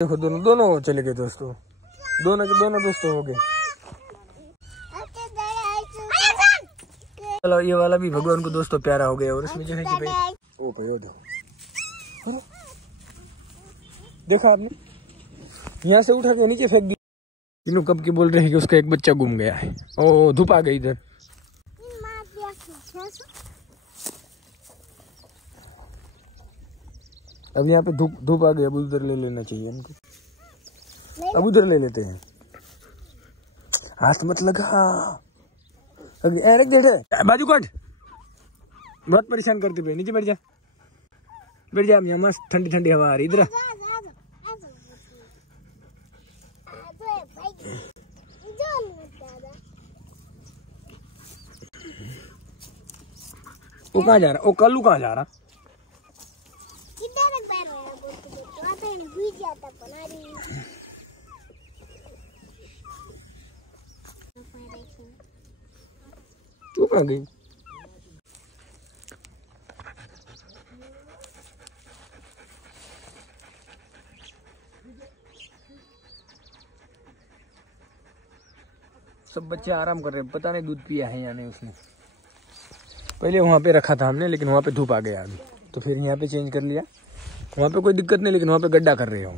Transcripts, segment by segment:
देखो दोनों दोनों चले गए दोस्तों, दोनों के दोनों दोस्तों हो गए। चलो ये वाला भी भगवान को दोस्तों प्यारा हो गया। और इसमें जो है कि भाई ओ भाई ओ देखो, देखा आपने, यहाँ से उठा के नीचे फेंक दिया। तीनों कब के बोल रहे हैं कि उसका एक बच्चा गुम गया है। ओ धूप आ गई इधर। अब यहाँ पे धूप आ गई, अब उधर ले लेना चाहिए उनको। अब उधर ले लेते हैं। हाथ मत लगा, बाजू कट, बहुत परेशान करते पे। नीचे बैठ जा, बैठ जा। यहाँ मस्त ठंडी ठंडी हवा आ रही इधर। वो कहाँ जा रहा? वो कल्लू कहाँ जा रहा? तू कहाँ गई? सब बच्चे आराम कर रहे हैं, पता नहीं दूध पिया है या नहीं उसने। पहले वहाँ पे रखा था हमने, लेकिन वहाँ पे धूप आ गया अभी, तो फिर यहाँ पे चेंज कर लिया। वहाँ पे कोई दिक्कत नहीं, लेकिन वहाँ पे गड्ढा कर रहे हो,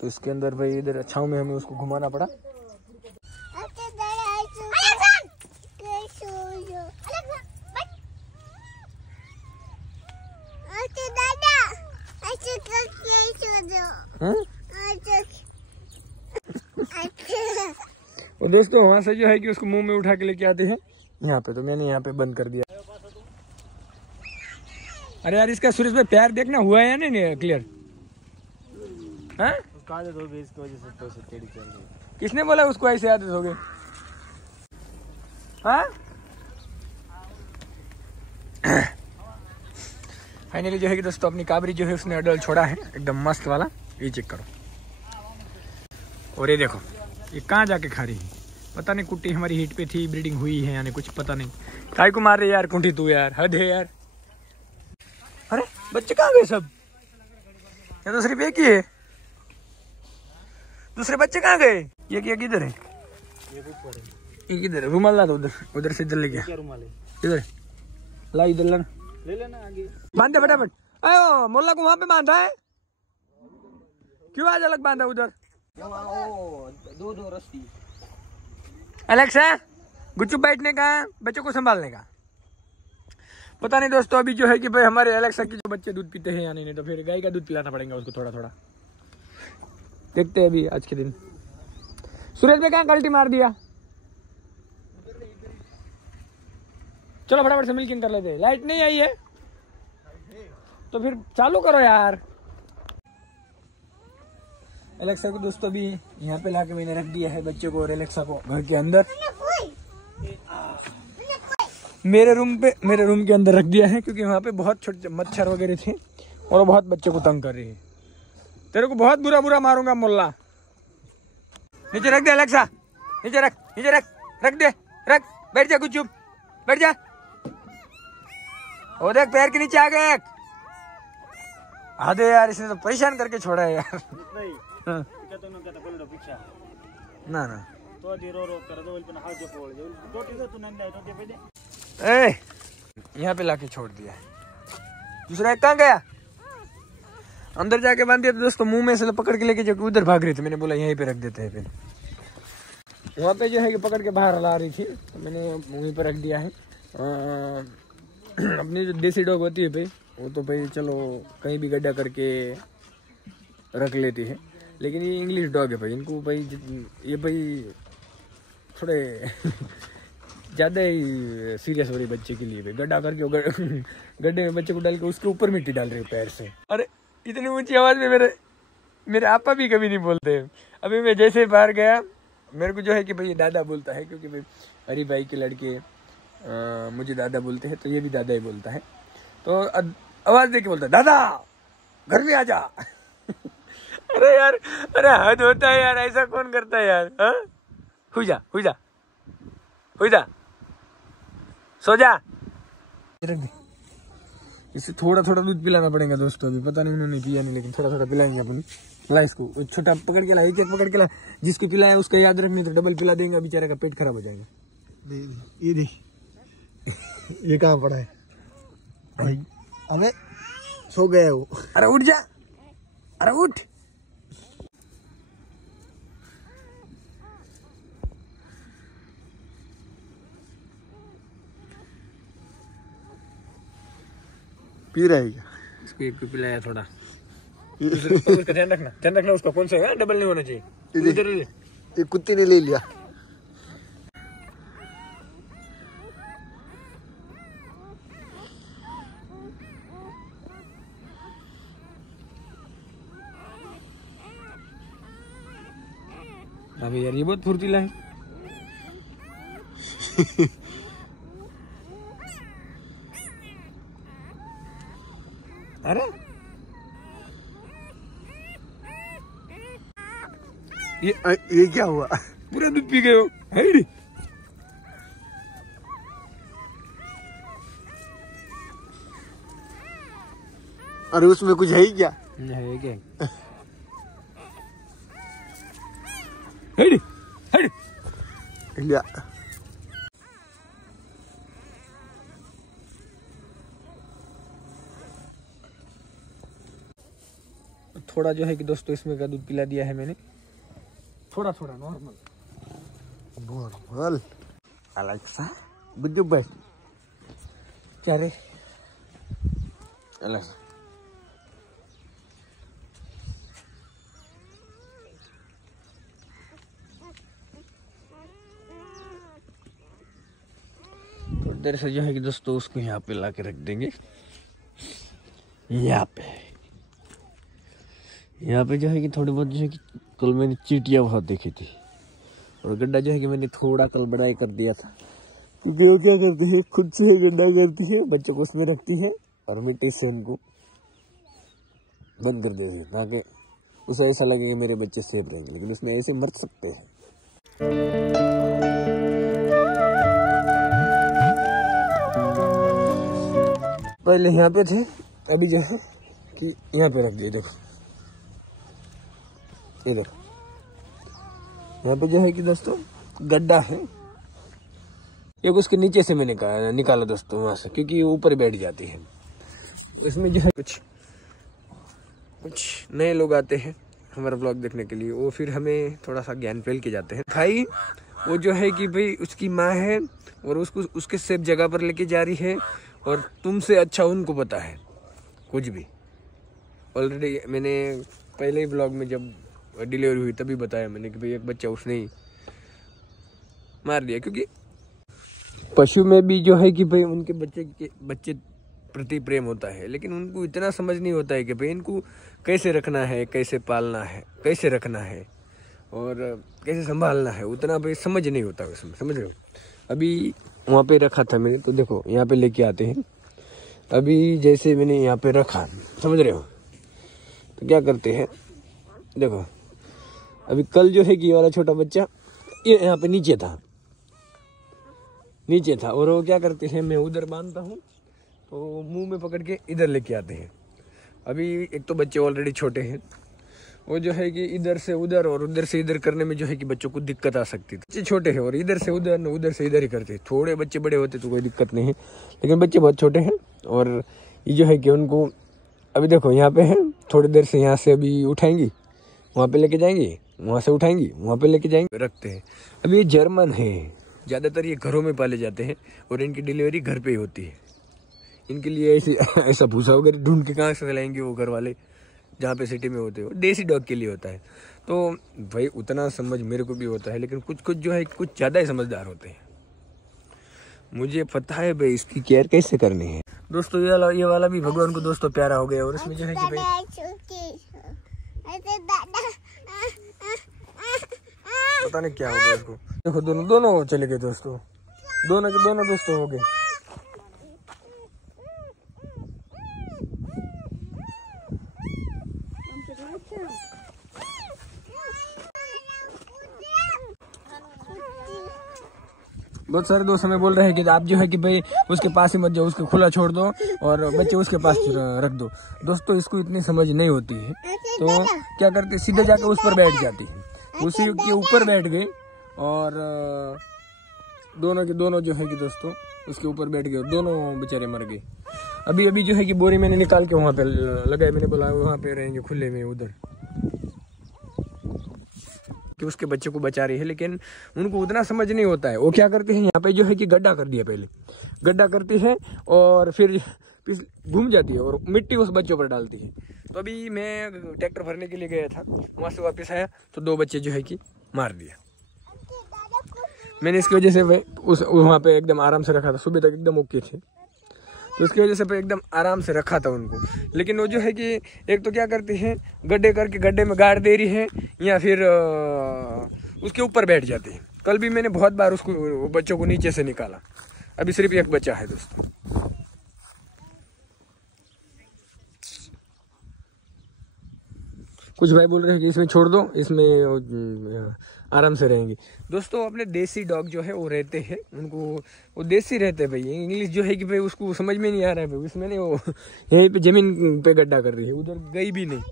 तो इसके अंदर भाई इधर छाँव में हमें उसको घुमाना पड़ा। और दोस्तों वहाँ से जो है कि उसको मुंह में उठा के लेके आते हैं यहाँ पे, तो मैंने यहाँ पे बंद कर दिया। अरे यार इसका सूरज पे पैर देखना हुआ है या नहीं क्लियर? हाँ? किसने बोला उसको ऐसे आदत हो गई? हाँ? फाइनली जो है कि दोस्तों अपनी काबरी जो है उसने अडल छोड़ा है, एकदम मस्त वाला। ये चेक करो, और ये देखो ये कहाँ जाके खा रही है पता नहीं। कुट्टी हमारी हीट पे थी, ब्रीडिंग हुई है यानी कुछ पता नहीं। काय को मार रही यार कुंठी तू, यार हद है यार। अरे बच्चे कहाँ गए सब? ये तो सिर्फ एक ही है, दूसरे बच्चे कहाँ गए? ये किधर है? ये किधर है? रुमाल ला दो उधर, उधर से इधर ले गया। इधर ला, इधर ला, ले लेना आगे। बांध दे फटाफट। अयो मोल्ला को वहां पे बांधा है क्यों? आज अलग बांधा उधर। दो रस्सी। एलेक्सा गुच्चू बैठने का, बच्चों को संभालने का। पता नहीं दोस्तों अभी जो है कि भाई हमारे एलेक्सा के जो बच्चे दूध पीते हैं या नहीं, तो फिर गाय का दूध पिलाना पड़ेगा उसको थोड़ा थोड़ा। देखते हैं अभी आज के दिन। सूरज में कहाँ कल्टी मार दिया? चलो फटाफट से मिल्किंग कर लेते हैं। लाइट नहीं आई है तो फिर चालू करो यार। एलेक्सा को दोस्तों अभी यहाँ पे लाके मैंने रख दिया है बच्चे को और एलेक्सा को घर के अंदर। मेरे रूम के अंदर रख दिया है, क्योंकि वहाँ पे बहुत छोटे मच्छर वगैरह थे और बहुत बच्चे को तंग कर रही है। तेरे को बहुत बुरा मारूंगा मोल्ला। नीचे रख दे एलेक्सा, नीचे रख दे, रख। बैठ जा गुच्चू, बैठ जा। ओ देख पैर के नीचे आ गए। आधे यार इसने तो परेशान करके छोड़ा है यार। ना ना यहाँ पे लाके छोड़ दिया है। दूसरा एक कहाँ गया? अंदर जाके बांध दिया। तो दोस्तों मुंह में से पकड़ के लेके जो उधर भाग रही थी, मैंने बोला यहीं पे रख देते हैं। फिर वहाँ पे जो है कि पकड़ के बाहर ला रही थी, तो मैंने वहीं पे रख दिया है। अपनी जो देसी डॉग होती है भाई, वो तो भाई चलो कहीं भी गड्ढा करके रख लेती है, लेकिन ये इंग्लिश डॉग है भाई, इनको भाई ये भाई थोड़े ज़्यादा ही सीरियस हो रही बच्चे के लिए भाई। गड्ढा करके गड्ढे में बच्चे को डाल के उसके ऊपर मिट्टी डाल रही है पैर से। अरे इतनी ऊंची आवाज़ में मेरे आपा भी कभी नहीं बोलते। अभी मैं जैसे बाहर गया, मेरे को जो है कि भाई दादा बोलता है, क्योंकि भाई हरी भाई के लड़के मुझे दादा बोलते हैं, तो ये भी दादा ही बोलता है। तो आवाज़ दे के बोलता है दादा घर में आ जा। अरे यार, अरे हद होता है यार, ऐसा कौन करता है यार? हाँ हुई जा सो जा। इसे थोड़ा थोड़ा दूध पिलाना पड़ेगा दोस्तों। अभी पता नहीं उन्होंने पिया नहीं, लेकिन थोड़ा थोड़ा पिलाएंगे अपन। ला इसको छोटा पकड़ के ला, एक पकड़ के ला, जिसको पिलाया उसका याद रखनी तो डबल पिला देंगे, बेचारे का पेट खराब हो जाएगा। ये देख ये कहाँ पड़ा है भाई, अबे सो गया वो। अरे उठ जा, अरे उठ। पी रहा है क्या? इसको एक को पिलाया थोड़ा। उसका ध्यान रखना उसका, कौन सा है, डबल नहीं होना चाहिए। इधर ये कुत्ते ने ले लिया। अभी यार ये बहुत फुर्तीला है। अरे ये क्या हुआ? पूरा दूध पी गए हो, है? अरे उसमें कुछ है ही क्या? है क्या? हेडी लिया। थोड़ा जो है कि दोस्तों इसमें का दूध पिला दिया है मैंने, थोड़ा नॉर्मल। अलेक्सा बुद्धू बस क्या रे अलेक्सा, थोड़ी देर से जो है कि दोस्तों उसको यहाँ पे ला के रख देंगे। यहाँ पे जो है कि थोड़ी बहुत जो है कि कल मैंने चींटियाँ बहुत देखी थी, और गड्ढा जो है कि मैंने थोड़ा कल बड़ा कर दिया था, क्योंकि वो क्या करती है, खुद से गड्ढा करती है, बच्चों को उसमें रखती है और मिट्टी से उनको बंद कर देती है, ताकि उसे ऐसा लगे कि मेरे बच्चे सेफ रहेंगे, लेकिन उसमें ऐसे मर सकते हैं। पहले यहाँ पे थे, अभी जो है कि यहाँ पे रख दिए। देखो ये देखो, यहाँ पे जो है कि दोस्तों गड्ढा है, एक उसके नीचे से मैंने निकाला दोस्तों वहां से, क्योंकि वो ऊपर बैठ जाती है। इसमें जो है कुछ नए लोग आते हैं हमारा ब्लॉग देखने के लिए, वो फिर हमें थोड़ा सा ज्ञान फैल के जाते हैं। भाई वो जो है कि भाई उसकी माँ है और उसको उसके सेफ जगह पर लेके जा रही है, और तुमसे अच्छा उनको पता है कुछ भी। ऑलरेडी मैंने पहले ही ब्लॉग में जब डिलीवरी हुई तभी बताया मैंने कि भाई एक बच्चा उसने ही मार दिया, क्योंकि पशु में भी जो है कि भाई उनके बच्चे प्रति प्रेम होता है, लेकिन उनको इतना समझ नहीं होता है कि भाई इनको कैसे रखना है, कैसे पालना है, कैसे रखना है और कैसे संभालना है, उतना भाई समझ नहीं होता उसमें, समझ रहे हो। अभी वहाँ पे रखा था मैंने, तो देखो यहाँ पे लेके आते हैं। अभी जैसे मैंने यहाँ पे रखा, समझ रहे हो, तो क्या करते हैं, देखो अभी कल जो है कि ये वाला छोटा बच्चा ये यहाँ पे नीचे था, और वो क्या करते हैं, मैं उधर बांधता हूँ तो मुंह में पकड़ के इधर लेके आते हैं। अभी एक तो बच्चे ऑलरेडी छोटे हैं, वो जो है कि इधर से उधर और उधर से इधर करने में जो है कि बच्चों को दिक्कत आ सकती थी। बच्चे छोटे हैं और इधर से उधर न उधर से इधर ही करते हैं। थोड़े बच्चे बड़े होते तो कोई दिक्कत नहीं है, लेकिन बच्चे बहुत छोटे हैं, और ये जो है कि उनको अभी देखो यहाँ पे है, थोड़ी देर से यहाँ से अभी उठाएंगी, वहाँ पे लेके जाएंगी, वहाँ से उठाएंगी, वहाँ पे लेके जाएंगे, रखते हैं। अभी ये जर्मन है, ज़्यादातर ये घरों में पाले जाते हैं और इनकी डिलीवरी घर पे ही होती है। इनके लिए ऐसा भूसा वगैरह ढूंढ के कहाँ से लाएंगे वो घर वाले, जहाँ पे सिटी में होते हो। देसी डॉग के लिए होता है, तो भाई उतना समझ मेरे को भी होता है, लेकिन कुछ जो है कुछ ज़्यादा ही समझदार होते हैं। मुझे पता है भाई इसकी केयर कैसे करनी है। दोस्तों ये वाला भी भगवान को दोस्तों प्यारा हो गया, और इसमें जो है कि भाई पता नहीं क्या हो गया इसको। देखो दोनों चले गए दोस्तों, दोनों के दोनों दोस्तों हो गए। बहुत सारे दोस्त हमें बोल रहे हैं कि आप जो है कि भाई उसके पास ही मत जाओ, उसको खुला छोड़ दो और बच्चे उसके पास रख दो। दोस्तों इसको इतनी समझ नहीं होती है, तो क्या करते सीधे जाकर उस पर बैठ जाती है, उसी के ऊपर बैठ गए और दोनों के दोनों जो है कि दोस्तों उसके ऊपर बैठ गए और दोनों बेचारे मर गए। अभी अभी जो है कि बोरी मैंने निकाल के वहाँ पे लगाए, मैंने बोला वहाँ पे रहेंगे खुले में उधर, कि उसके बच्चे को बचा रही है, लेकिन उनको उतना समझ नहीं होता है। वो क्या करते हैं यहाँ पे जो है कि गड्ढा कर दिया, पहले गड्ढा करती है और फिर घूम जाती है और मिट्टी उस बच्चों पर डालती है। तो अभी मैं ट्रैक्टर भरने के लिए गया था, वहाँ से वापस आया तो 2 बच्चे जो है कि मार दिया मैंने। इसकी वजह से वहाँ पे एकदम आराम से रखा था, सुबह तक एकदम ओके थे, तो इसकी वजह से एकदम आराम से रखा था उनको। लेकिन वो जो है कि एक तो क्या करती है, गड्ढे करके गड्ढे में गाड़ दे रही है या फिर उसके ऊपर बैठ जाती है। कल भी मैंने बहुत बार उसको बच्चों को नीचे से निकाला। अभी सिर्फ एक बच्चा है दोस्तों। कुछ भाई बोल रहे हैं कि इसमें छोड़ दो, इसमें आराम से रहेंगे। दोस्तों अपने देसी डॉग जो है वो रहते हैं, उनको वो देसी रहते हैं भाई। इंग्लिश जो है कि भाई उसको समझ में नहीं आ रहा है भाई, उसमें नहीं, वो यहीं पे जमीन पे गड्ढा कर रही है, उधर गई भी नहीं।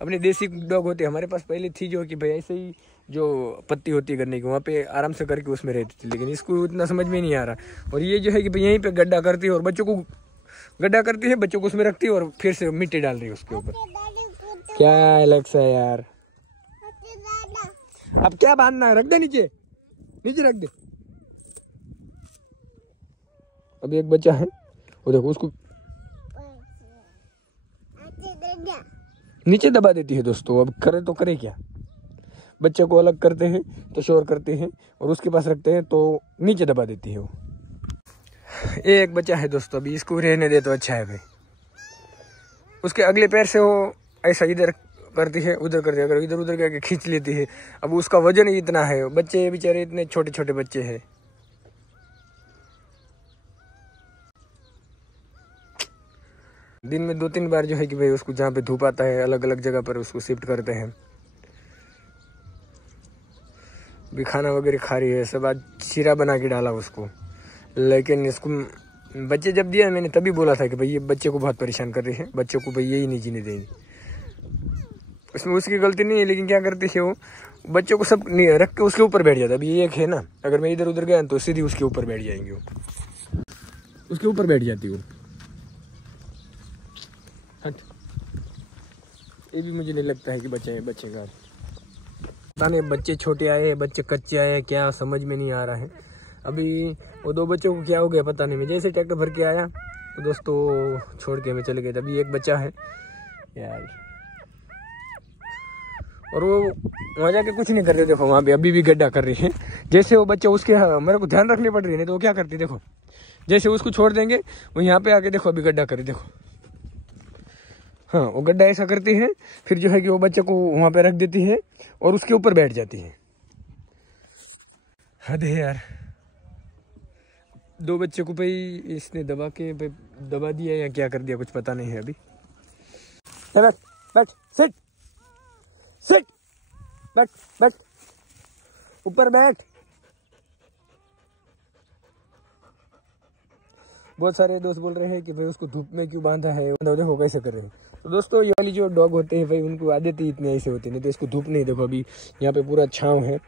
अपने देसी डॉग होते हमारे पास पहले थी जो कि भाई ऐसे ही जो पत्ती होती है गन्ने की, वहाँ पे आराम से करके उसमें रहती थी, लेकिन इसको इतना समझ में नहीं आ रहा। और ये जो है कि भाई यहीं पे गड्ढा करती है और बच्चों को गड्ढा करती है, बच्चों को उसमें रखती है और फिर से मिट्टी डाल रही है उसके ऊपर। क्या एलेक्सा यार, अब क्या बांधना है, रख दे नीचे, नीचे रख दे। अभी एक बच्चा है, वो देखो उसको नीचे दबा देती है दोस्तों। अब करे तो करे क्या, बच्चे को अलग करते हैं तो शोर करते हैं और उसके पास रखते हैं तो नीचे दबा देती है वो। एक बच्चा है दोस्तों, अभी इसको रहने दे तो अच्छा है भाई। उसके अगले पैर से वो ऐसा इधर करती है उधर करती है, अगर इधर उधर करके खींच लेती है। अब उसका वजन ही इतना है, बच्चे बेचारे इतने छोटे छोटे बच्चे हैं। दिन में 2-3 बार जो है कि भाई उसको जहाँ पे धूप आता है अलग अलग जगह पर उसको शिफ्ट करते हैं। भी खाना वगैरह खा रही है सब, आज शीरा बना के डाला उसको, लेकिन इसको बच्चे जब दिया मैंने तभी बोला था कि भाई ये बच्चे को बहुत परेशान कर रही है, बच्चों को भाई यही नहीं जीने देंगे। उसमें उसकी गलती नहीं है, लेकिन क्या करती है वो बच्चों को सब रख के उसके ऊपर बैठ जाता। अभी एक है ना, अगर मैं इधर उधर गया तो सीधी उसके ऊपर बैठ जाएंगे, वो उसके ऊपर बैठ जाती वो। हट, ये भी मुझे नहीं लगता है कि बच्चे का पता नहीं, बच्चे छोटे आए बच्चे कच्चे आए, क्या समझ में नहीं आ रहा है। अभी वो 2 बच्चों को क्या हो गया पता नहीं। मैं जैसे ट्रैक्टर भर के आया तो दोस्तों छोड़ के मैं चले गए। अभी एक बच्चा है यार, और वो वहाँ जाके कुछ नहीं कर रहे। देखो वहाँ पे अभी भी गड्ढा कर रही है। जैसे वो बच्चा उसके मेरे को ध्यान रखनी पड़ रही है, नहीं तो वो क्या करती देखो, जैसे उसको छोड़ देंगे वो यहाँ पे आके देखो अभी गड्ढा करे देखो। हाँ वो गड्ढा ऐसा करती है, फिर जो है कि वो बच्चे को वहाँ पे रख देती है और उसके ऊपर बैठ जाती है। हद है यार। 2 बच्चे को भाई इसने दबा दिया या क्या कर दिया कुछ पता नहीं है अभी। बैठ बैठ, सिट सिट, बैठ बैठ, ऊपर बैठ। बहुत सारे दोस्त बोल रहे हैं कि भाई उसको धूप में क्यों बांधा है, देखो कैसे कर रहे हैं। तो दोस्तों ये वाली जो डॉग होते हैं भाई उनको आदत ही इतनी ऐसे होती है, नहीं तो इसको धूप नहीं। देखो अभी यहाँ पे पूरा छांव है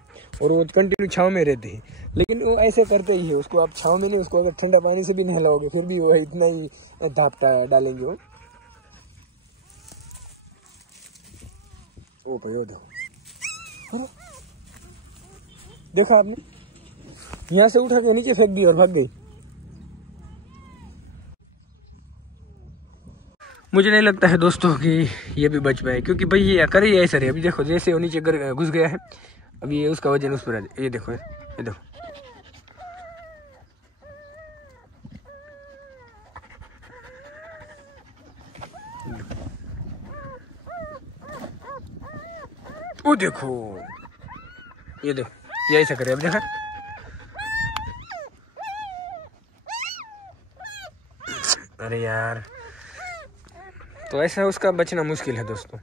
और वो कंटिन्यू छांव में रहते हैं, लेकिन वो ऐसे करते ही है। उसको आप छांव में नहीं, उसको अगर ठंडा पानी से भी नहलाओगे फिर भी वो इतना ही धापता डालेंगे वो। ओ भाई देखो, देखा आपने, यहाँ से उठा के नीचे फेंक दी और भाग गई। मुझे नहीं लगता है दोस्तों कि ये भी बच पाए, क्योंकि भाई ये कर ही ऐसा रहे। अभी देखो जैसे वो नीचे घुस गया है, अभी ये उसका वजन उस पर आ जाए। ये देखो ये देखो, वो देखो, ये देखो ये ऐसा करे। अब देखा, अरे यार, तो ऐसा उसका बचना मुश्किल है दोस्तों।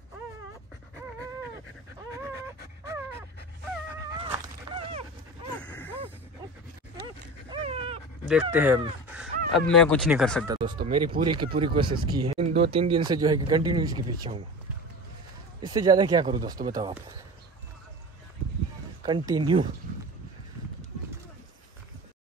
देखते हैं अब मैं कुछ नहीं कर सकता दोस्तों, मेरी पूरी की पूरी कोशिश की है। इन 2-3 दिन से जो है कि कंटिन्यू इसके पीछे हूँ। इससे ज़्यादा क्या करूँ दोस्तों, बताओ आप। कंटिन्यू